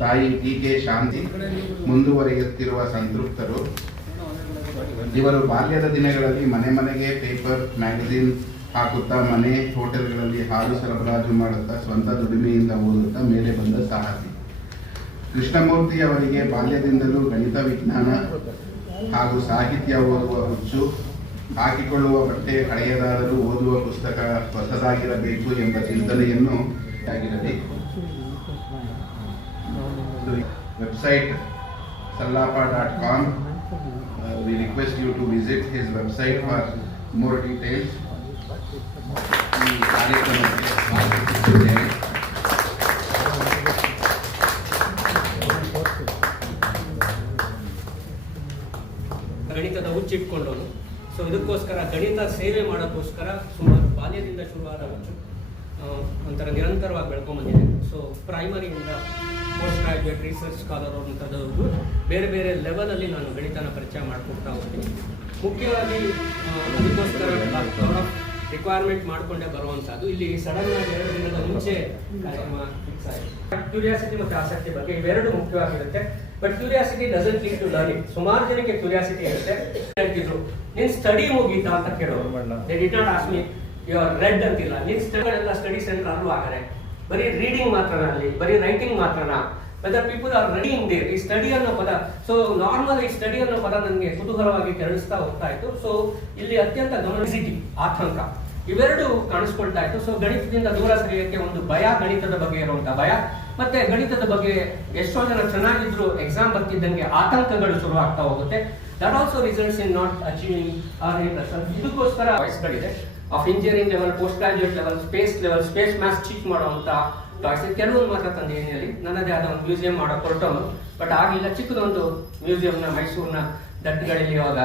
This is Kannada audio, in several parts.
ತಾಯಿ ಟಿ.ಕೆ. ಶಾಂತಿ ಮುಂದುವರಿಯುತ್ತಿರುವ ಸಂತೃಪ್ತರು. ಇವರು ಬಾಲ್ಯದ ದಿನಗಳಲ್ಲಿ ಮನೆ ಮನೆಗೆ ಪೇಪರ್ ಮ್ಯಾಗಝಿನ್ ಹಾಕುತ್ತಾ ಮನೆ ಹೋಟೆಲ್ಗಳಲ್ಲಿ ಹಾಲು ಸರಬರಾಜು ಮಾಡುತ್ತಾ ಸ್ವಂತ ದುಡಿಮೆಯಿಂದ ಓದುತ್ತಾ ಮೇಲೆ ಬಂದ ಸಾಹಸಿ. ಕೃಷ್ಣಮೂರ್ತಿ ಅವರಿಗೆ ಬಾಲ್ಯದಿಂದಲೂ ಗಣಿತ, ವಿಜ್ಞಾನ ಹಾಗೂ ಸಾಹಿತ್ಯ ಓದುವ ಹುಚ್ಚು. ಹಾಕಿಕೊಳ್ಳುವ ಬಟ್ಟೆ ಹಳೆಯದಾದರೂ ಓದುವ ಪುಸ್ತಕ ಹೊಸದಾಗಿರಬೇಕು ಎಂಬ ಚಿಂತನೆಯನ್ನು ಆಗಿರಬೇಕು. Website sallapa.com. We request you to visit his website for more details. ಈ ಕಾರ್ಯಕ್ರಮಕ್ಕೆ ಸ್ವಾಗತಿಸುತ್ತೇವೆ. ಗಣಿತದ ಹುಚ್ಚಿಟ್ಕೊಂಡವನು. ಸೊ ಇದಕ್ಕೋಸ್ಕರ ಗಣಿತ ಸೇವೆ ಮಾಡೋಕ್ಕೋಸ್ಕರ ಸುಮಾರು ಬಾಲ್ಯದಿಂದ ಶುರುವಾದ ಹುಚ್ಚು ಒಂಥರ ನಿರಂತರವಾಗಿ ಬೆಳ್ಕೊಂಡ್ಬಂದಿದೆ. ಸೊ ಪ್ರೈಮರಿಯಿಂದ ಪೋಸ್ಟ್ ಗ್ರಾಜ್ಯುಯೇಟ್, ರಿಸರ್ಚ್ ಸ್ಕಾಲರ್ ಅನ್ನೋಂಥದ್ದು ಬೇರೆ ಬೇರೆ ಲೆವೆಲಲ್ಲಿ ನಾನು ಗಣಿತನ ಪರಿಚಯ ಮಾಡಿಕೊಡ್ತಾ ಹೋಗ್ತೀನಿ. ಮುಖ್ಯವಾಗಿ ಅದಕ್ಕೋಸ್ಕರ ರಿಕ್ವೈರ್ಮೆಂಟ್ ಮಾಡಿಕೊಂಡೇ ಬರುವಂಥದ್ದು. ಇಲ್ಲಿ ಸಡನ್ ಆಗಿ 2 ದಿನದ ಮುಂಚೆ ಕಾರ್ಯಕ್ರಮ ಫಿಕ್ಸ್ ಆಗಿದೆ. ಕ್ಯೂರಿಯಾಸಿಟಿ ಮತ್ತು ಆಸಕ್ತಿ ಬಗ್ಗೆ ಇವೆರಡು ಮುಖ್ಯವಾಗಿರುತ್ತೆ. But curiosity doesn't lead to learning. ಸುಮಾರು ಜನಕ್ಕೆ ಕ್ಯೂರಿಯಾಸಿಟಿ ಇರುತ್ತೆ. ಹೇಳ್ತಿದ್ರು ನಿನ್ ಸ್ಟಡಿ ಮುಗೀತಾ ಅಂತ ಕೇಳೋರು. They did not ask me you are ready ಅಂತಿಲ್ಲ. ನಿನ್ ಸ್ಟಡಿ ಸೆಂಟರ್ ಅಲ್ಲೂ ಆಗರೆ ಬರೀ ರೀಡಿಂಗ್ ಮಾತ್ರನಾ, ಅಲ್ಲಿ ಬರೀ ರೈಟಿಂಗ್ ಮಾತ್ರನಾ, whether people are reading there. ಈ ಸ್ಟಡಿ ಅನ್ನೋ ಪದ, ಸೊ ನಾರ್ಮಲ್ ಈ ಸ್ಟಡಿ ಅನ್ನೋ ಪದ ನನಗೆ ಕುತೂಹಲವಾಗಿ ಕೆರಳಿಸ್ತಾ ಹೋಗ್ತಾ ಇತ್ತು. ಸೊ ಇಲ್ಲಿ ಅತ್ಯಂತ ಗಮನಿಸಿಟಿ, ಆತಂಕ ಇವೆರಡು ಕಾಣಿಸ್ಕೊಳ್ತಾ ಇತ್ತು. ಸೊ ಗಣಿತದಿಂದ ದೂರ ಸರಿಯಕ್ಕೆ ಒಂದು ಭಯ, ಗಣಿತದ ಬಗ್ಗೆ ಇರುವಂತಹ ಭಯ, ಮತ್ತೆ ಗಣಿತದ ಬಗ್ಗೆ ಎಷ್ಟೋ ಜನ ಚೆನ್ನಾಗಿದ್ರು ಎಕ್ಸಾಮ್ ಬರ್ತಿದ್ದಂಗೆ ಆತಂಕಗಳು ಶುರುವಾಗ್ತಾ ಹೋಗುತ್ತೆ. That also results in not achieving our result. ಇದಕ್ಕೋಸ್ಕರ ವಾಯ್ಸ್ಗಳಿದೆ of engineering level, post graduate level, space maths teach ಮಾಡುವಂತ ಟಾಯ್ಸ್ ಕೆಲವೊಂದು ಮಾತ್ರ ತಂದಿದ್ದೀನಿ. ನನ್ನದೇ ಆದ ಒಂದು ಮ್ಯೂಸಿಯಂ ಮಾಡೋ ಹೊರಟವನು. ಬಟ್ ಆಗಲಿಲ್ಲ. ಚಿಕ್ಕದೊಂದು ಮ್ಯೂಸಿಯಂನ ಮೈಸೂರಿನ ದಟ್ಟಗಳಲ್ಲಿ ಇವಾಗ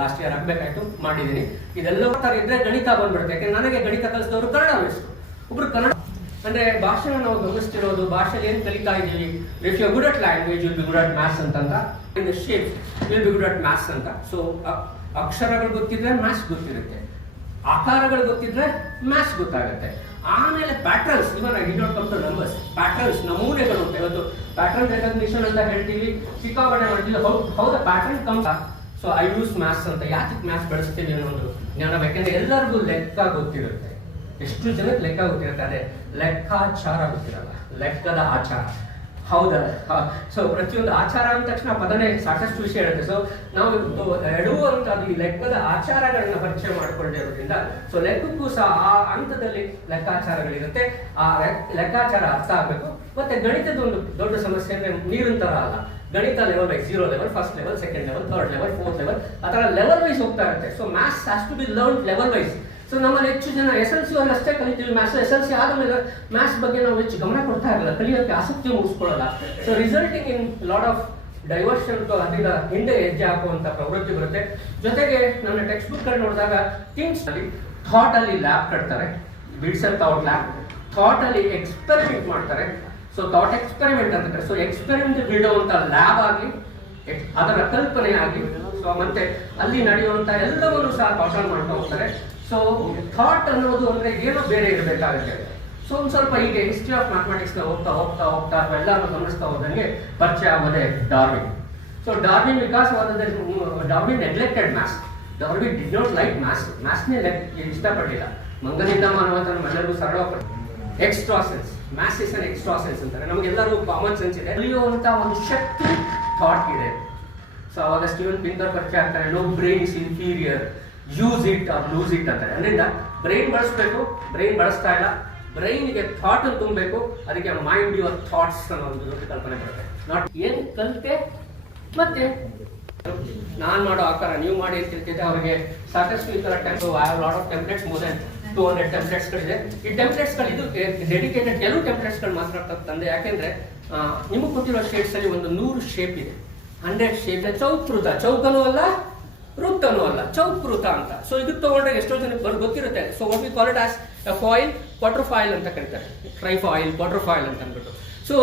ಲಾಸ್ಟ್ ಇಯರ್ ಆಗಬೇಕಾಯ್ತು, ಮಾಡಿದ್ದೀನಿ. ಇದೆಲ್ಲ ಇದ್ರೆ ಗಣಿತ ಬಂದ್ಬಿಡುತ್ತೆ. ಯಾಕೆ ನನಗೆ ಗಣಿತ ಕಲಿಸಿದವರು ಕನ್ನಡ ಮಿಸ್ರು. ಒಬ್ರು ಕನ್ನಡ ಅಂದ್ರೆ ಭಾಷೆನ ನಾವು ಗಮನಿಸ್ತಿರೋದು, ಭಾಷೆಯಲ್ಲಿ ಏನ್ ಕಲಿತಾ ಇದೀವಿ. If you good at language will be good at maths ಅಂತಂದ, in the shape will be good at maths ಅಂತ. ಸೊ ಅಕ್ಷರಗಳು ಗೊತ್ತಿದ್ರೆ ಮ್ಯಾಥ್ಸ್ ಗೊತ್ತಿರುತ್ತೆ, ಆಕಾರಗಳು ಗೊತ್ತಿದ್ರೆ ಮ್ಯಾಥ್ಸ್ ಗೊತ್ತಾಗುತ್ತೆ. ಆಮೇಲೆ patterns, even I did not come to numbers, patterns, ನಮೂನೆಗಳು ಅಂತ ಇವತ್ತು ಪ್ಯಾಟರ್ನ್ ರೆಕಗ್ನಿಷನ್ ಅಂತ ಹೇಳ್ತೀವಿ, ಸಿಕ್ಕಾಪಟ್ಟೆ ಮಾಡ್ತೀವಿ. How the pattern comes. So I use maths ಅಂತ. ಯಾಕೆ ಮ್ಯಾಥ್ಸ್ ಬೆಳೆಸ್ತೀವಿ ಅನ್ನೋ ಒಂದು ಜ್ಞಾನ. ಯಾಕೆಂದ್ರೆ ಎಲ್ಲರಿಗೂ ಲೆಕ್ಕ ಗೊತ್ತಿರುತ್ತೆ. ಎಷ್ಟು ಜನಕ್ಕೆ ಲೆಕ್ಕ ಗೊತ್ತಿರುತ್ತೆ, ಅದೇ ಲೆಕ್ಕಾಚಾರ ಗೊತ್ತಿರಲ್ಲ, ಲೆಕ್ಕದ ಆಚಾರ. ಹೌದಾ? ಸೊ ಪ್ರತಿಯೊಂದು ಆಚಾರ ಅಂದ ತಕ್ಷಣ ಪದನೇ ಸಾಕಷ್ಟು ವಿಷಯ ಹೇಳುತ್ತೆ. ಸೊ ನಾವು ಎಡುವಂತದ್ದು ಈ ಲೆಕ್ಕದ ಆಚಾರಗಳನ್ನ ಪರಿಚಯ ಮಾಡಿಕೊಂಡಿರೋದ್ರಿಂದ ಸೊ ಲೆಕ್ಕಕ್ಕೂ ಸಹ ಆ ಹಂತದಲ್ಲಿ ಲೆಕ್ಕಾಚಾರಗಳಿರುತ್ತೆ. ಆ ಲೆಕ್ಕಾಚಾರ ಅರ್ಥ ಆಗ್ಬೇಕು. ಮತ್ತೆ ಗಣಿತದ ಒಂದು ದೊಡ್ಡ ಸಮಸ್ಯೆ ಅಂದ್ರೆ ನೀರಿನ ತರ ಅಲ್ಲ. ಗಣಿತ level wise, 0 level, first level, second level, third level, fourth level, ಆ ತರ ಲೆವೆಲ್ ವೈಸ್ ಹೋಗ್ತಾ ಇರುತ್ತೆ. So maths has to be learn level wise. So ನಮ್ಮಲ್ಲಿ ಹೆಚ್ಚು ಜನ SLC ಅಲ್ಲಿ ಅಷ್ಟೇ ಕಲಿತೀವಿ ಮ್ಯಾಥ್ಸ್. SLC ಆದ್ಮೇಲೆ ಮ್ಯಾಥ್ಸ್ ಬಗ್ಗೆ ನಾವು ಹೆಚ್ಚು ಗಮನ ಕೊಡ್ತಾ ಇರಲ್ಲ, ಕಲಿಯೋಕ್ಕೆ ಆಸಕ್ತಿ ಮೂಡಿಸ್ಕೊಳ್ಳಲ್ಲ. So resulting in lot of diversion, ಅದರಿಂದ ಹಿಂದೆ ಹೆಜ್ಜೆ ಹಾಕುವಂತ ಪ್ರವೃತ್ತಿ ಬರುತ್ತೆ. ಜೊತೆಗೆ ನನ್ನ ಟೆಕ್ಸ್ಟ್ ಬುಕ್ ಅಲ್ಲಿ ನೋಡಿದಾಗ ಥಿಂಗ್ಸ್ ಅಲ್ಲಿ ಥಾಟ್ ಅಲ್ಲಿ ಲ್ಯಾಬ್ ಕಟ್ತಾರೆ, ಬಿಡ್ಸ್ ಅಂಡ್ ಥಾಟ್ ಲ್ಯಾಬ್. ಥಾಟ್ ಅಲ್ಲಿ ಎಕ್ಸ್ಪೆರಿಮೆಂಟ್ ಮಾಡ್ತಾರೆ. ಸೊ ಥಾಟ್ ಎಕ್ಸ್ಪೆರಿಮೆಂಟ್ ಅಂತಾರೆ. ಸೊ ಎಕ್ಸ್ಪೆರಿಮೆಂಟ್ ಬಿಡುವಂತ ಲ್ಯಾಬ್ ಆಗಲಿ, ಅದರ ಕಲ್ಪನೆ ಆಗಲಿ, ಸೊ ಮತ್ತೆ ಅಲ್ಲಿ ನಡೆಯುವಂತ ಎಲ್ಲವನ್ನೂ ಸಹ ಪಾಠ ಮಾಡ್ತಾ ಹೋಗ್ತಾರೆ. ಸೊ ಥಾಟ್ ಅನ್ನೋದು ಅಂದ್ರೆ ಏನೋ ಬೇರೆ ಇರಬೇಕಾಗುತ್ತೆ. ಸೊ ಒಂದು ಸ್ವಲ್ಪ ಈಗ ಹಿಸ್ಟ್ರಿ ಆಫ್ ಮ್ಯಾಥಮೆಟಿಕ್ಸ್ ನ ಹೋಗ್ತಾ ಹೋಗ್ತಾ ಹೋಗ್ತಾ ಎಲ್ಲರೂ ಗಮನಿಸ್ತಾ ಹೋದಂಗೆ ಪರಿಚಯ ಆಗೋದೇ ಡಾರ್ವಿನ್. ಸೊ ಡಾರ್ವಿನ್ ವಿಕಾಸವಾದದಲ್ಲಿ Darwin neglected maths. Darwin did not like maths. ಮ್ಯಾಥ್ಸ್ನೇ ಇಷ್ಟಪಡಲಿಲ್ಲ. ಮಂಗನಿಂದ ಮಾನವ ಅಂತ ನಮ್ಮೆಲ್ಲರಿಗೂ ಸರಳ extra sense, maths is an extra sense ಅಂತಾರೆ. ನಮಗೆಲ್ಲರೂ ಕಾಮನ್ ಸೆನ್ಸ್ ಇದೆ, ಕಲಿಯುವಂತ ಒಂದು ಶಕ್ತಿ ಥಾಟ್ ಇದೆ. ಸೊ ಅವಾಗ ಸ್ಟೀವನ್ ಪಿಂಕರ್ ಪರಿಚಯ ಆಗ್ತಾರೆ. No brain is inferior, use it or lose it ಅಂತಾರೆ. ಅದರಿಂದ ಬ್ರೈನ್ ಬಳಸಬೇಕು, ಬ್ರೈನ್ ಬಳಸ್ತಾ ಇಲ್ಲ. ಬ್ರೈನ್ಗೆ ಥಾಟ್ ಅನ್ನು ತುಂಬಬೇಕು. ಅದಕ್ಕೆ ಮೈಂಡ್ ಯುವರ್ ಥಾಟ್ಸ್ ಅನ್ನೋ ಒಂದು ದೊಡ್ಡ ಕಲ್ಪನೆ ಬರುತ್ತೆ. ನಾಟ್ ಏನ್ ಕಲಿತೆ ಮತ್ತೆ ನಾನ್ ಮಾಡೋ ಆಕಾರ ನೀವು ಮಾಡಿ ಅಂತ ಹೇಳ್ತಿದ್ದೆ. ಅವರಿಗೆ ಸಾಕಷ್ಟು ಈ ತರ lot of templates, more than 200 templates ಗಳಿದೆ. ಈ ಟೆಂಪ್ಲೇಟ್ಸ್ ಗಳು ಇದು ಡೆಡಿಕೇಟೆಡ್ ಕೆಲವು ಟೆಂಪ್ಲೇಟ್ಸ್ ಗಳು ಮಾತ್ರ ತಂದೆ. ಯಾಕೆಂದ್ರೆ ನಿಮಗೆ ಕೊಟ್ಟಿರೋ ಶೇಪ್ಸ್ ಅಲ್ಲಿ ಒಂದು 100 ಶೇಪ್ ಇದೆ, 100 ಶೇಪ್. ಚೌಕೃತ, ಚೌಕನೂ ಅಲ್ಲ ವೃತ್ತನೂ ಅಲ್ಲ, ಚೌಕೃತ ಅಂತ. ಸೊ ಇದಕ್ಕೆ ತಗೊಂಡ್ರೆ ಎಷ್ಟೋ ಜನಕ್ಕೆ ಗೊತ್ತಿರುತ್ತೆ. So what we call it as foil, quarter foil ಅಂತ ಕರೀತಾರೆ. ಟ್ರೈಫಾಯಿಲ್, ಕ್ವಾರ್ಟರ್ ಫಾಯಿಲ್ ಅಂತ ಅಂದ್ಬಿಟ್ಟು. ಸೊ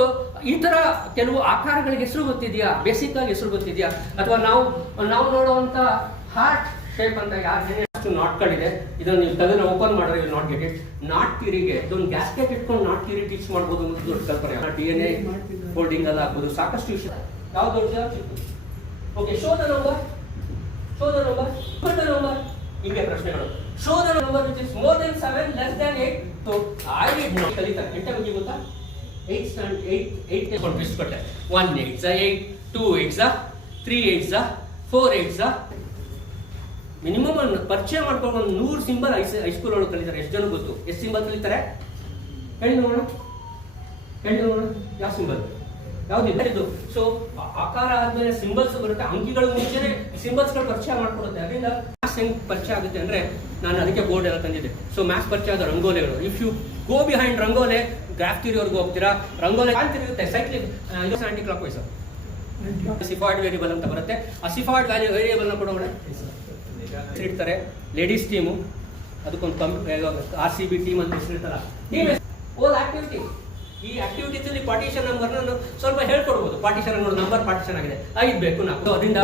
ಈ ತರ ಕೆಲವು ಆಕಾರಗಳಿಗೆ ಹೆಸರು ಗೊತ್ತಿದೆಯಾ, ಬೇಸಿಕ್ ಆಗಿ ಹೆಸರು ಗೊತ್ತಿದೆಯಾ? ಅಥವಾ ನಾವು ನೋಡುವಂತ ಹಾರ್ಟ್ ಶೇಪ್ ಅಂತ ಯಾರು ಅಷ್ಟು ನಾಟ್ಗಳಿದೆ. ಇದನ್ನು ನೀವು ತೆಗೆದು ಓಪನ್ ಮಾಡಿದ್ರೆ ಇಲ್ಲಿ ನಾಟ್ ಗೆಟ್ ಇಟ್. ನಾಟ್ ಥಿಯರಿಗೆ ಇದೊಂದು ಗ್ಯಾಸ್ಕೆಟ್ ಇಟ್ಕೊಂಡು ನಾಟ್ ಥಿಯರಿ ಟೀಚ್ ಮಾಡ್ಬೋದು ಅನ್ನೋದು ದೊಡ್ಡ ಕಲ್ಪನೆ. DNA ಫೋಲ್ಡಿಂಗ್ ಎಲ್ಲ ಆಗ್ಬೋದು, ಸಾಕಷ್ಟು ವಿಷಯ. ಯಾವ ದೊಡ್ಡ ಚಿಕ್ಕ. Okay, show the number, show the number, put the number. ಹಿಂಗೆ ಪ್ರಶ್ನೆಗಳು. Show the number which is more than 7 less than 8. So I did not ಕಲಿತಾರೆ. ಎಂಟ ಬಗ್ಗೆ ಗೊತ್ತಾ? 8 ಟ್ವಿಸ್ಟ್ ಕೊಟ್ಟೆ. 1 8 8, 2 8 3 8 4 8. ಮಿನಿಮಮ್ ಪರಿಚಯ ಮಾಡ್ಕೊಂಡು ಒಂದು 100 ಸಿಂಬಲ್ ಹೈಸ್ಕೂಲ್ ಒಳಗೆ ಕಲಿತಾರೆ. ಎಷ್ಟು ಜನ ಗೊತ್ತು? ಎಷ್ಟು ಸಿಂಬಲ್ ಕಲಿತಾರೆ ಹೇಳಿ ನೋಡೋಣ, ಹೇಳಿ ನೋಡೋಣ. ಯಾವ ಸಿಂಬಲ್ ಯಾವ್ದಿಲ್ಲ ಇದು. ಸೊ ಆಕಾರ ಆದ್ಮೇಲೆ ಸಿಂಬಲ್ಸ್ ಬರುತ್ತೆ. ಅಂಕಿಗಳು ಮುಂಚೆನೆ ಸಿಂಬಲ್ಸ್ಗಳು ಪರಿಚಯ ಮಾಡ್ಕೊಡುತ್ತೆ. ಅದರಿಂದ ಮ್ಯಾಥ್ಸ್ ಹೆಂಗ್ ಪರಿಚಯ ಆಗುತ್ತೆ ಅಂದ್ರೆ, ನಾನು ಅದಕ್ಕೆ ಬೋರ್ಡ್ ಎಲ್ಲ ತಂದಿದ್ದೆ. ಸೊ ಮ್ಯಾಥ್ಸ್ ಪರಿಚಯ ಆದ ರಂಗೋಲಿಗಳು. If you go behind rangoli, graph ಥಿಯರಿವರೆಗೂ ಹೋಗ್ತೀರಾ. ರಂಗೋಲೆ ಕಾಣ್ತಿರುತ್ತೆ ಸೈಕ್ಲಿಂಗ್ ಆಂಟಿ ಕ್ಲಾಕ್ ವೈಸ್. ಸಿಫಾಯ್ಡ್ ವೇರಿಯಬಲ್ ಅಂತ ಬರುತ್ತೆ. ಆ ಸಿಫಾಯ್ಡ್ ವೇರಿಯಬಲ್ ನ ಕೊಡೋಣ ಇಡ್ತಾರೆ. ಲೇಡೀಸ್ ಟೀಮು, ಅದಕ್ಕೊಂದು RCB ಟೀಮ್ ಅಂತ ಹೆಸರಿರ್ತಾರ. ಓಲ್ ಆಕ್ಟಿವಿಟಿ. ಈ ಆಕ್ಟಿವಿಟೀಸ್ ಪಾರ್ಟಿಷನ್ ನಂಬರ್ ನಾನು ಸ್ವಲ್ಪ ಹೇಳ್ಕೊಡ್ಬೋದು. ಪಾರ್ಟಿಷನ್ ಅನ್ನೋದು ನಂಬರ್ ಪಾರ್ಟಿಷನ್ ಆಗಿದೆ 5 ಬೇಕು 4. ಅದರಿಂದ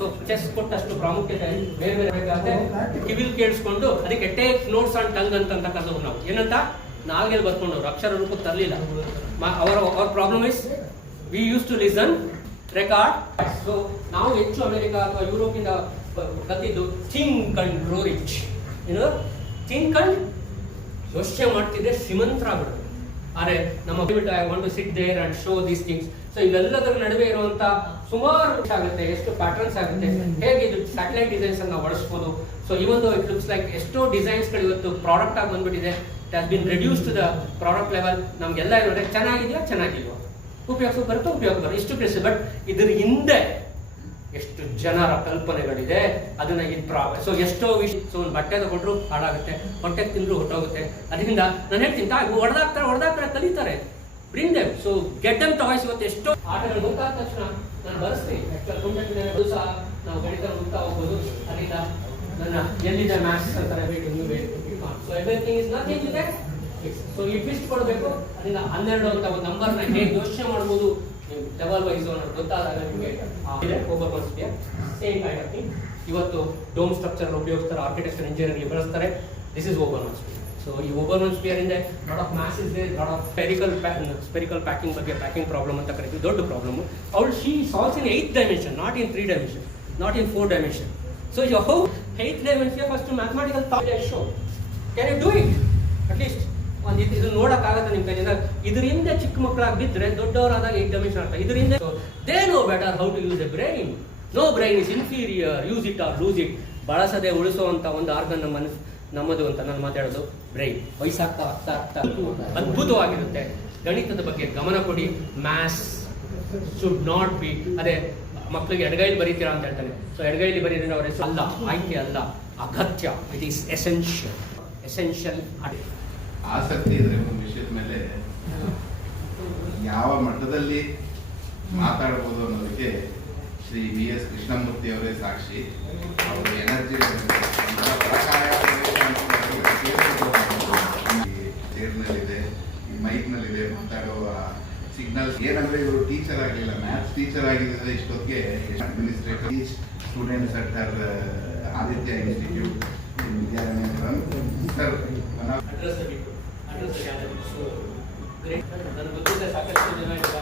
ಸೊ ಚೆಸ್ ಕೊಟ್ಟಷ್ಟು ಪ್ರಾಮುಖ್ಯತೆ ಬೇರೆ ಬೇರೆ ಬೇಕಾಗುತ್ತೆ. ಕಿವಿಲ್ ಕೇಳಿಸ್ಕೊಂಡು ಅದಕ್ಕೆ ಟೇಕ್ ನೋಟ್ಸ್ ಆನ್ ಟಂಗ್ ಅಂತ ಕರೆದವು ನಾವು. ಏನಂತ ನಾಲ್ಗೆಲ್ಲಿ ಬರ್ಕೊಂಡವ್ರು, ಅಕ್ಷರ ರೂಪಕ್ಕೆ ತರಲಿಲ್ಲ. ಅವರ problem is we use to listen record. So ನಾವು ಹೆಚ್ಚು ಅಮೆರಿಕ ಅಥವಾ ಯುರೋಪಿಂದ ಕಲಿತಿದ್ದು ಥಿಂಕ್ ಅಂಡ್ ಗ್ರೋ ರಿಚ್. ಏನು ಥಿಂಕ್ ಅಂಡ್ ಯೋಚನೆ ಮಾಡ್ತಿದ್ರೆ ಶ್ರೀಮಂತರಾಗ್ಬಿಡೋದು. ಆದರೆ ನಮ್ಮ I want to sit there and show these things. So ಇವೆಲ್ಲದರ ನಡುವೆ ಇರುವಂತ ಸುಮಾರು ಆಗುತ್ತೆ, ಎಷ್ಟು ಪ್ಯಾಟರ್ನ್ಸ್ ಆಗುತ್ತೆ, ಹೇಗೆ ಇದು ಸ್ಯಾಟಲೈಟ್ ಡಿಸೈನ್ಸ್ ಅನ್ನು ನಾವು ಬಳಸ್ಬೋದು. ಸೊ ಇವೊಂದು ಇಟ್ ಲುಕ್ಸ್ ಲೈಕ್ ಎಷ್ಟೋ ಡಿಸೈನ್ಸ್ಗಳು ಇವತ್ತು ಪ್ರಾಡಕ್ಟ್ ಆಗಿ ಬಂದ್ಬಿಟ್ಟಿದೆ. It has been reduce to the product level. ನಮಗೆಲ್ಲ ಏನಂದ್ರೆ ಚೆನ್ನಾಗಿದೆಯಾ ಚೆನ್ನಾಗಿಲ್ವಾ, ಉಪಯೋಗಿಸೋ ಬರುತ್ತೆ ಉಪಯೋಗ ಬರುತ್ತೆ, ಇಷ್ಟು ಪ್ಲೇಸ್. ಬಟ್ ಇದ್ರ ಹಿಂದೆ ಎಷ್ಟು ಜನರ ಕಲ್ಪನೆಗಳಿದೆ ಅದನ್ನ ಸೊ ಎಷ್ಟೋ ವಿಷಯ. ಸೊ ಒಂದು ಬಟ್ಟೆ ತಗೊಂಡ್ರು ಹಾಳಾಗುತ್ತೆ, ಹೊಟ್ಟೆಗೆ ತಿಂದ್ರು ಹೊಟ್ಟೋಗುತ್ತೆ. ಅದರಿಂದ ನಾನು ಹೇಳ್ತೀನಿ, ಹೊಡೆದಾಕ್ತಾರೆ ಕಲಿತಾರೆ. Bring them. So get them toys. ಇವತ್ತು ಎಷ್ಟೋ ಆಟಗಳು ಗೊತ್ತಾದ ತಕ್ಷಣ ನಾನು ಬರೆಸ್ತೀನಿ. ಸಹ ನಾವು ಗಣಿತ ಹೋಗ್ತಾ ಹೋಗ್ಬೋದು. ಅದರಿಂದ ನನ್ನ ಎಲ್ಲಿದೆ ಮ್ಯಾಥ್ಸ್ ಅಂತಾರೆ. ಸೊ ಎವ್ರಿಥಿಂಗ್ ಇಸ್ ನಥಿಂಗ್ ಇದೆ. ಸೊ ಈ ಟ್ವಿಸ್ಟ್ ಕೊಡಬೇಕು. ಅದರಿಂದ 12 ಅಂತ ಒಂದು ನಂಬರ್ನ ಹೇಗೆ ಯೋಚನೆ ಮಾಡ್ಬೋದು ಲೆವೆಲ್ ವೈಸ್ ಅನ್ನೋದು ಗೊತ್ತಾದಾಗ ನಿಮಗೆ Hoberman sphere same kind of thing. ಇವತ್ತು ಡೋಮ್ ಸ್ಟ್ರಕ್ಚರ್ ಉಪಯೋಗಿಸ್ತಾರೆ, ಆರ್ಕಿಟೆಕ್ಚರ್ ಇಂಜಿನಿಯರಿಂಗ್ ಬಳಸ್ತಾರೆ. This is Hoberman sphere. So ಈ ಓವರ್ಮನ್ ಸ್ಪಿಯರ್ ಇಂದ ಲಾಟ್ ಆಫ್ ಮ್ಯಾಥ್ಸ್ ಇದೆ, ಲಾಟ್ ಆಫ್ ಸ್ಪೆರಿಕಲ್ ಪ್ಯಾಕಿಂಗ್ ಬಗ್ಗೆ ಪ್ಯಾಕಿಂಗ್ ಪ್ರಾಬ್ಲಮ್ ಅಂತ ಕರಿತೀವಿ, ದೊಡ್ಡ ಪ್ರಾಬ್ಲಮ್. ಅವಳು she solves in 8 dimension, not in 3 dimension, not in 4 dimension. So you how 8 dimension first mathematical thought show. Can you do it? At least ಒಂದು ಇದು ನೋಡೋಕ್ಕಾಗತ್ತೆ ನಿಮ್ಮ ಕೈಯಿಂದ. ಇದರಿಂದ ಚಿಕ್ಕ ಮಕ್ಕಳಾಗಿ ಬಿದ್ದರೆ ದೊಡ್ಡವರಾದಾಗ 8 dimension ಆಗ್ತದೆ. ಇದರಿಂದ they know better how to use a brain. No brain is inferior, use it or lose it. ಬಳಸದೆ ಉಳಿಸುವಂಥ ಒಂದು ಆರ್ಗನ್ ನಮ್ಮದು ಅಂತ ನಾನು ಮಾತಾಡೋದು ಬ್ರೈನ್. ವಯಸ್ಸಾಗ್ತಾ ಆಗ್ತಾ ಆಗ್ತಾ ಅದ್ಭುತವಾಗಿರುತ್ತೆ. ಗಣಿತದ ಬಗ್ಗೆ ಗಮನ ಕೊಡಿ. ಮ್ಯಾಥ್ಸ್ ಶುಡ್ ನಾಟ್ ಬಿ ಅದೇ ಮಕ್ಕಳಿಗೆ ಎಡಗೈಲಿ ಬರೀತೀರಾ ಅಂತ ಹೇಳ್ತಾನೆ. ಸೊ ಎಡಗೈಲಿ ಬರೀದ್ರೆ ಅವ್ರ ಹೆಸರು ಅಲ್ಲ, ಆಯ್ಕೆ ಅಲ್ಲ, ಅಗತ್ಯ. It is essential. ಆಸಕ್ತಿ ಇದ್ರೆ ಒಂದು ವಿಷಯದ ಮೇಲೆ ಯಾವ ಮಟ್ಟದಲ್ಲಿ ಮಾತಾಡ್ಬೋದು ಅನ್ನೋದಕ್ಕೆ ಶ್ರೀ BS ಕೃಷ್ಣಮೂರ್ತಿ ಅವರೇ ಸಾಕ್ಷಿ. ಅವರ ಎನರ್ಜಿ ಚೇರ್ನಲ್ಲಿದೆ, ಈ ಮೈಕ್ನಲ್ಲಿದೆ, ಮಾತಾಡುವ ಸಿಗ್ನಲ್ಸ್. ಏನಂದ್ರೆ ಇವರು ಟೀಚರ್ ಆಗಲಿಲ್ಲ, ಮ್ಯಾಥ್ಸ್ ಟೀಚರ್ ಆಗಿದ್ರೆ ಇಷ್ಟೊತ್ತಿಗೆ administrator students at her Aditya institute Vidyaranya sir ನನಗೆ ಗೊತ್ತಿದೆ ಸಾಕಷ್ಟು ಜನ ಇವಾಗ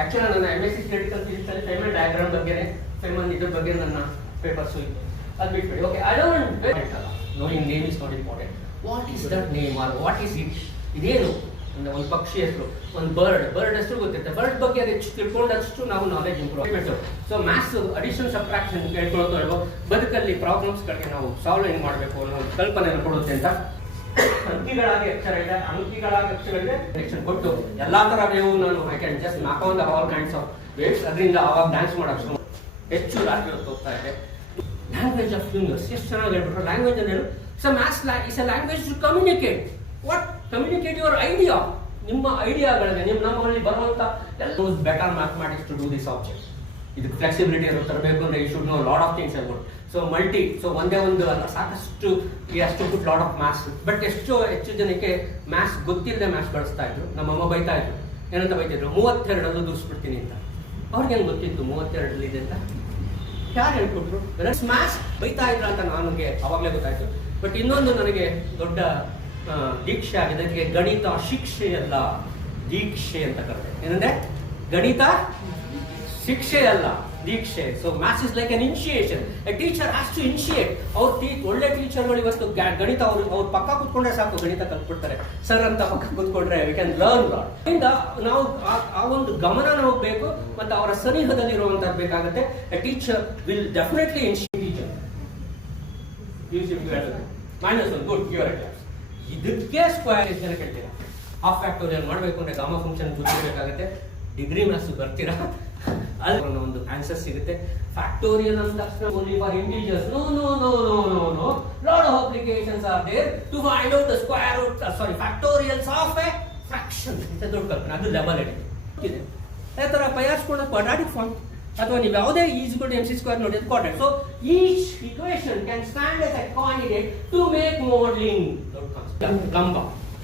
ಆಕ್ಚುಲಿ ನನ್ನ MSc ಥಿಯರಿಟಿಕಲ್ ಫಿಸಿಕ್ಸ್ ಅಲ್ಲಿ ಫೆರ್ಮಾ ಡಯಾಗ್ರಾಮ್ ಬಗ್ಗೆ ಇದ್ರ ಬಗ್ಗೆ ನನ್ನ ಪೇಪರ್ಸ್ ಇತ್ತು. ಅದು ಬಿಟ್ಬಿಡಿ. Okay, I don't knowing name is not important. What is that name or what is it? ಇದೇನು ಅಂದ್ರೆ ಒಂದು ಪಕ್ಷಿ ಹೆಸರು, ಒಂದು ಬರ್ಡ್ ಹೆಸರು ಗೊತ್ತಿರುತ್ತೆ. ಬರ್ಡ್ ಬಗ್ಗೆ ಹೆಚ್ಚು ತಿಳ್ಕೊಂಡಷ್ಟು ನಾವು knowledge improvement. So maths addition subtraction ಕೇಳ್ಕೊಳ್ತಾ ಬದುಕಲ್ಲಿ ಪ್ರಾಬ್ಲಮ್ಸ್ಗಳಿಗೆ ನಾವು ಸಾಲ್ವ್ ಹೆಂಗ್ ಮಾಡಬೇಕು ಅನ್ನೋ ಕಲ್ಪನೆಯನ್ನು ಕೊಡುತ್ತೆ ಅಂತ. ಅಂಕಿಗಳಾಗಿ ಅಕ್ಷರ ಇದೆ, ಅಂಕಿಗಳಾಗಿ ಅಕ್ಷರಗಳಿಗೆ ಡೈರೆಕ್ಷನ್ ಕೊಟ್ಟು ಎಲ್ಲಾ ತರ ವೇವು ನಾನು I can just map on the all kinds of waves. ಅದರಿಂದ ಅವಾಗ ಡ್ಯಾನ್ಸ್ ಮಾಡೋಕ್ಕೆ ಹೆಚ್ಚು ರಾತ್ರಿ ಹೊತ್ತು ಹೋಗ್ತಾ ಇದೆ. ಲ್ಯಾಂಗ್ವೇಜ್ ಆಫ್ ಯೂನಿವರ್ಸ್ ಎಷ್ಟು ಚೆನ್ನಾಗಿ ಹೇಳ್ಬಿಟ್ರು. ಲ್ಯಾಂಗ್ವೇಜ್ ಅಂದ್ರೆ maths is a language to communicate. What? Communicate your idea. ನಿಮ್ಮ ಐಡಿಯಾಗಳಿಗೆ ನಮ್ಮಲ್ಲಿ ಬರುವಂತ ಎಲ್ಲ better mathematics to do this object. ಇದು ಫ್ಲೆಕ್ಸಿಬಿಲಿಟಿ ತರಬೇಕು ಅಂದ್ರೆ you should know lot of things about. So ಒಂದೇ ಒಂದು ಅಲ್ಲ, ಸಾಕಷ್ಟು ಎಷ್ಟು put lot of maths. But ಹೆಚ್ಚು ಜನಕ್ಕೆ ಮ್ಯಾಥ್ಸ್ ಗೊತ್ತಿಲ್ಲದೆ ಮ್ಯಾಥ್ಸ್ ಬಳಸ್ತಾ ಇದ್ರು. ನಮ್ಮಮ್ಮ ಬೈತಾ ಇದ್ರು, ಏನಂತ ಬೈತಿದ್ರು, 32 ದೂರಿಸ್ಬಿಡ್ತೀನಿ ಅಂತ. ಅವ್ರಿಗೆ ಹೆಂಗ್ ಗೊತ್ತಿತ್ತು 32 ಇದೆ ಅಂತ? ಯಾರು ಹೇಳ್ಕೊಟ್ರು? ಮ್ಯಾಥ್ಸ್ ಬೈತಾ ಇದ್ರ ಅಂತ ನನಗೆ ಅವಾಗಲೇ ಗೊತ್ತಾಯ್ತು. ಬಟ್ ಇನ್ನೊಂದು ನನಗೆ ದೊಡ್ಡ ದೀಕ್ಷೆ ಆಗಿದೆ, ಅದಕ್ಕೆ ಗಣಿತ ಶಿಕ್ಷೆಯಲ್ಲ ದೀಕ್ಷೆ ಅಂತ ಕರೆದೆ. ಏನಂದ್ರೆ ಗಣಿತ ಶಿಕ್ಷೆ ಅಲ್ಲ ದೀಕ್ಷೆ. So maths is like an initiation. A teacher has to initiate. ಒಳ್ಳೆ ಟೀಚರ್ಗಳು ಇವತ್ತು ಗಣಿತ ಅವ್ರ ಪಕ್ಕ ಕೂತ್ಕೊಂಡ್ರೆ ಸಾಕು, ಗಣಿತ ಕಲ್ತ್ಬಿಡ್ತಾರೆ. ಸರ್ ಅಂತ ಪಕ್ಕ ಕೂತ್ಕೊಂಡ್ರೆ ವಿ ಕ್ಯಾನ್ ಲರ್ನ್ ಲಾಟ್. ಇಂದ ನಾವು ಆ ಒಂದು ಗಮನ ನಾವು ಬೇಕು, ಮತ್ತೆ ಅವರ ಸನಿಹದಲ್ಲಿರುವಂತದ್ದು ಬೇಕಾಗುತ್ತೆ. A teacher will definitely initiate teacher. -1 good, you are class. ಇದಕ್ಕೆ ಸ್ಕ್ವೇರ್ ಎಷ್ಟು ಜನ ಕೇಳ್ತೀರಾ? ಹಾಫ್ ಫ್ಯಾಕ್ಟೋರಿಯಲ್ ಮಾಡಬೇಕು ಅಂದ್ರೆ ಗಾಮಾ ಫಂಕ್ಷನ್ ಗೊತ್ತಿರಬೇಕಾಗುತ್ತೆ. ಡಿಗ್ರಿ ಮ್ಯಾಥ್ಸ್ ಬರ್ತೀರಾ, ಅಲ್ಲಿ ಒಂದು ಆನ್ಸರ್ ಸಿಗುತ್ತೆ. ಫ್ಯಾಕ್ಟೋರಿಯಲ್ ಅಂದ ತಕ್ಷಣ only for integers. No no no no no no lot of applications are there to find out the square root, sorry factorials of a fraction. ಇದು ದೊಡ್ಡ ಕಲ್ಪನೆ, ಅದು ಲೆವೆಲ್ ಇದೆ. ಅದೇ ತರ ಪಯಾರ್ಸ್ಕೊಂಡ ಕ್ವಾಡ್ರಾಟಿಕ್ ಫಾರ್ಮ್ ಅಥವಾ ನೀವು ಯಾವುದೇ (mc² ನೋಡಿ, ಅದು quadratic. So each equation can stand as a candidate to make modelling. ಲಂಬ,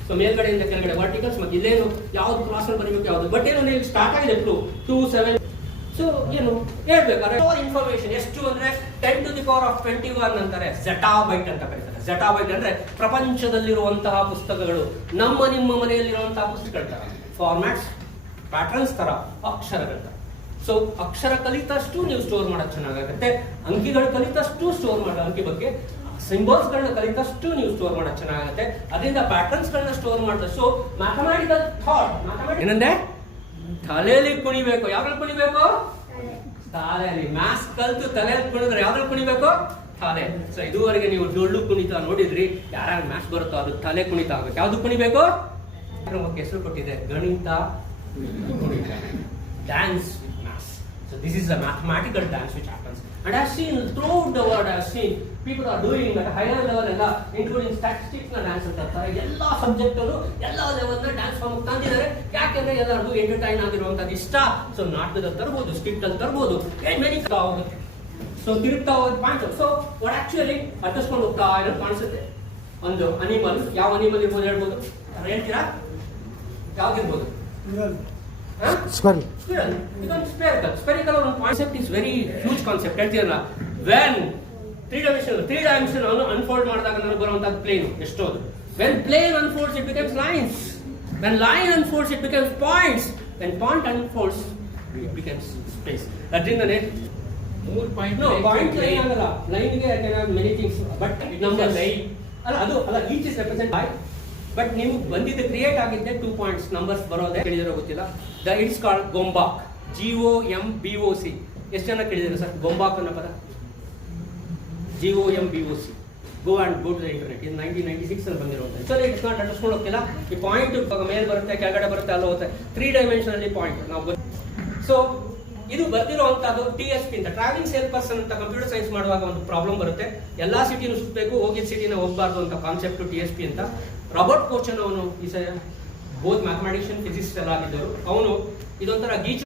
ಸೊ ಮೇಲ್ಗಡೆಯಿಂದ ಕೆಳಗಡೆ ವರ್ಟಿಕಲ್ಸ್, ಮತ್ತೆ ಇಲ್ಲೇನು ಯಾವ್ದು ಕ್ರಾಸ್ ಅಲ್ಲಿ ಬರೀಬೇಕು ಯಾವ್ದು. ಬಟ್ ಏನು ನೀವು ಸ್ಟಾರ್ಟ್ ಆಗಿದೆ 2 7. ಸೊ ಏನು ಹೇಳ್ಬೇಕಾದ್ರೆ ಇನ್ಫಾರ್ಮೇಶನ್ ಎಷ್ಟು ಅಂದ್ರೆ 10⁻21 ಅಂತಾರೆ. ಝೆಟಾಬೈಟ್ ಅಂತ ಕರೀತಾರೆ. ಝೆಟಾಬೈಟ್ ಅಂದ್ರೆ ಪ್ರಪಂಚದಲ್ಲಿರುವಂತಹ ಪುಸ್ತಕಗಳು, ನಿಮ್ಮ ಮನೆಯಲ್ಲಿರುವಂತಹ ಪುಸ್ತಕಗಳ ತರ, ಫಾರ್ಮ್ಯಾಟ್ಸ್ ಪ್ಯಾಟರ್ನ್ಸ್ ತರ, ಅಕ್ಷರಗಳ ತರ. ಸೊ ಅಕ್ಷರ ಕಲಿತಷ್ಟು ನೀವು ಸ್ಟೋರ್ ಮಾಡೋದು ಚೆನ್ನಾಗುತ್ತೆ. ಅಂಕಿಗಳು ಕಲಿತಷ್ಟು ಸ್ಟೋರ್ ಮಾಡೋ ಅಂಕಿ ಬಗ್ಗೆ, ಸಿಂಬಲ್ಸ್ ಗಳನ್ನ ಕಲಿತಷ್ಟು ನೀವು ಸ್ಟೋರ್ ಮಾಡೋದು ಚೆನ್ನಾಗುತ್ತೆ. ಅದರಿಂದ ಪ್ಯಾಟರ್ನ್ಸ್ ಗಳನ್ನ ಸ್ಟೋರ್ ಮಾಡಿದಷ್ಟು ಮ್ಯಾಥಮೆಟಿಕಲ್ ಥಾಟ್ ಏನಂದ್ರೆ ತಲೆಯಲ್ಲಿ ಕುಣಿಬೇಕು. ಯಾವ್ದ್ರಲ್ಲಿ ಕುಣಿಬೇಕು? ತಲೆಯಲ್ಲಿ. ಮ್ಯಾಥ್ಸ್ ಕಲ್ತು ತಲೆಯಲ್ಲಿ ಕುಣಿದ್ರೆ ಯಾವ್ದ್ರಲ್ಲಿ ಕುಣಿಬೇಕು? ತಲೆ. ಸೊ ಇದುವರೆಗೆ ನೀವು ಡೊಳ್ಳು ಕುಣಿತ ನೋಡಿದ್ರಿ. ಯಾರ್ಯಾರು ಮ್ಯಾಥ್ಸ್ ಬರುತ್ತೋ ಅದು ತಲೆ ಕುಣಿತ ಆಗ್ಬೇಕು. ಯಾವ್ದು ಕುಣಿಬೇಕು? ಹೆಸರು ಕೊಟ್ಟಿದೆ, ಗಣಿತ ಕುಣಿತ, dance with maths. So this is a mathematical dance which happens, and I've seen throughout the world, I've seen people are doing at a higher level ಎಲ್ಲ, including statistics na dance ಅಂತಾರೆ. ಎಲ್ಲಾ ಸಬ್ಜೆಕ್ಟ್ ಅಲ್ಲೂ ಎಲ್ಲಾ ಲೆವೆಲ್ ನ ಡ್ಯಾನ್ಸ್ ಫಾರ್ಮ್ ತಂದಿದ್ದಾರೆ. ಯಾಕೆಂದ್ರೆ ಎಲ್ಲರಿಗೂ ಎಂಟರ್ಟೈನ್ ಆಗಿರುವಂತದ್ದು ಇಷ್ಟ. ಸೊ ನಾಟಕದಲ್ಲಿ ತರಬಹುದು, ಸ್ಕಿಟ್ ಅಲ್ಲಿ ತರಬಹುದು, ಮೆನಿ ಹೋಗುತ್ತೆ. ಸೊ ತಿರುಗ್ತಾ ಹೋಗೋದು ಪಾಯಿಂಟ್. ಸೊ ವಾಟ್ ಆಕ್ಚುಲಿ ಹತ್ತಿಸ್ಕೊಂಡು ಹೋಗ್ತಾ ಇರೋದು ಕಾಣಿಸುತ್ತೆ. ಒಂದು ಅನಿಮಲ್, ಯಾವ ಅನಿಮಲ್ ಇರ್ಬೋದು ಹೇಳ್ಬೋದು? ಹೇಳ್ತೀರಾ? ಯಾವ್ದಿರ್ಬೋದು? Squirrel. Becomes spherical. Spherical concept is very huge concept. ಹೇಳ್ತೀರಲ್ಲ, when 3 dimensional unfold ಮಾಡಿದಾಗ ನನಗೆ ಬರುವಂತದ್ದು plane ಎಷ್ಟೋದು. When plane unfolds it becomes lines. When line unfolds it becomes points. When point unfolds it becomes space. ಅದರಿಂದನೇ 3 ಪಾಯಿಂಟ್. No, point line ಆಗಲ್ಲ. Line ಗೆ can have many things, but numbers ಅಲ್ಲ each is represented by. But ನೀವು ಬಂದಿದ್ದು ಕ್ರಿಯೇಟ್ ಆಗಿದ್ದೆ 2 ಪಾಯಿಂಟ್ಸ್, ನಂಬರ್ಸ್ ಬರೋದೇ ಕೇಳಿದಿರೋ ಗೊತ್ತಿಲ್ಲ. It's called Gomboc, GOMBOC. ಎಷ್ಟು ಜನ ಕೇಳಿದಿರ ಸರ್ ಗೊಂಬಾಕ್ ಅನ್ನೋ ಪದ? GOMBOC. Go to the internet. ಇದು 1996 ಅಲ್ಲಿ ಬಂದಿರೋದು. ಸರ್ ಇಟ್ಸ್ ನಾಟ್ ಅಂಡರ್ಸ್ಕೊಂಡು ಹೋಗ್ತಿಲ್ಲ. ಈ ಪಾಯಿಂಟ್ ಮೇಲೆ ಬರುತ್ತೆ, ಕೆಳಗಡೆ ಬರುತ್ತೆ, ಅಲ್ಲ ಹೋಗುತ್ತೆ. 3 ಡೈಮೆನ್ಷನಲ್ಲಿ ಪಾಯಿಂಟ್ ನಾವು. ಸೊ ಇದು ಬರ್ತಿರುವಂತದ್ದು TSP ಅಂತ, ಟ್ರಾವೆಲಿಂಗ್ ಸೇಲ್ ಪರ್ಸನ್ ಅಂತ. ಕಂಪ್ಯೂಟರ್ ಸೈನ್ಸ್ ಮಾಡುವಾಗ ಒಂದು ಪ್ರಾಬ್ಲಮ್ ಬರುತ್ತೆ, ಎಲ್ಲಾ ಸಿಟಿನೂ ಸುತ್ತಬೇಕು, ಹೋಗಿದ್ದ ಸಿಟಿನ ಹೋಗಬಾರ್ದು ಅಂತ ಕಾನ್ಸೆಪ್ಟ್ TSP ಅಂತ. ರಾಬರ್ಟ್ ಕೋಚನ್ ಅವನು ಬೋತ್ ಮ್ಯಾಥಮೆಟಿಷಿಯನ್, ಫಿಸಿಕ್ಸ್ ಎಲ್ಲ ಆಗಿದ್ದರು. ಅವನು ಇದೊಂಥರ ಗೀಚ್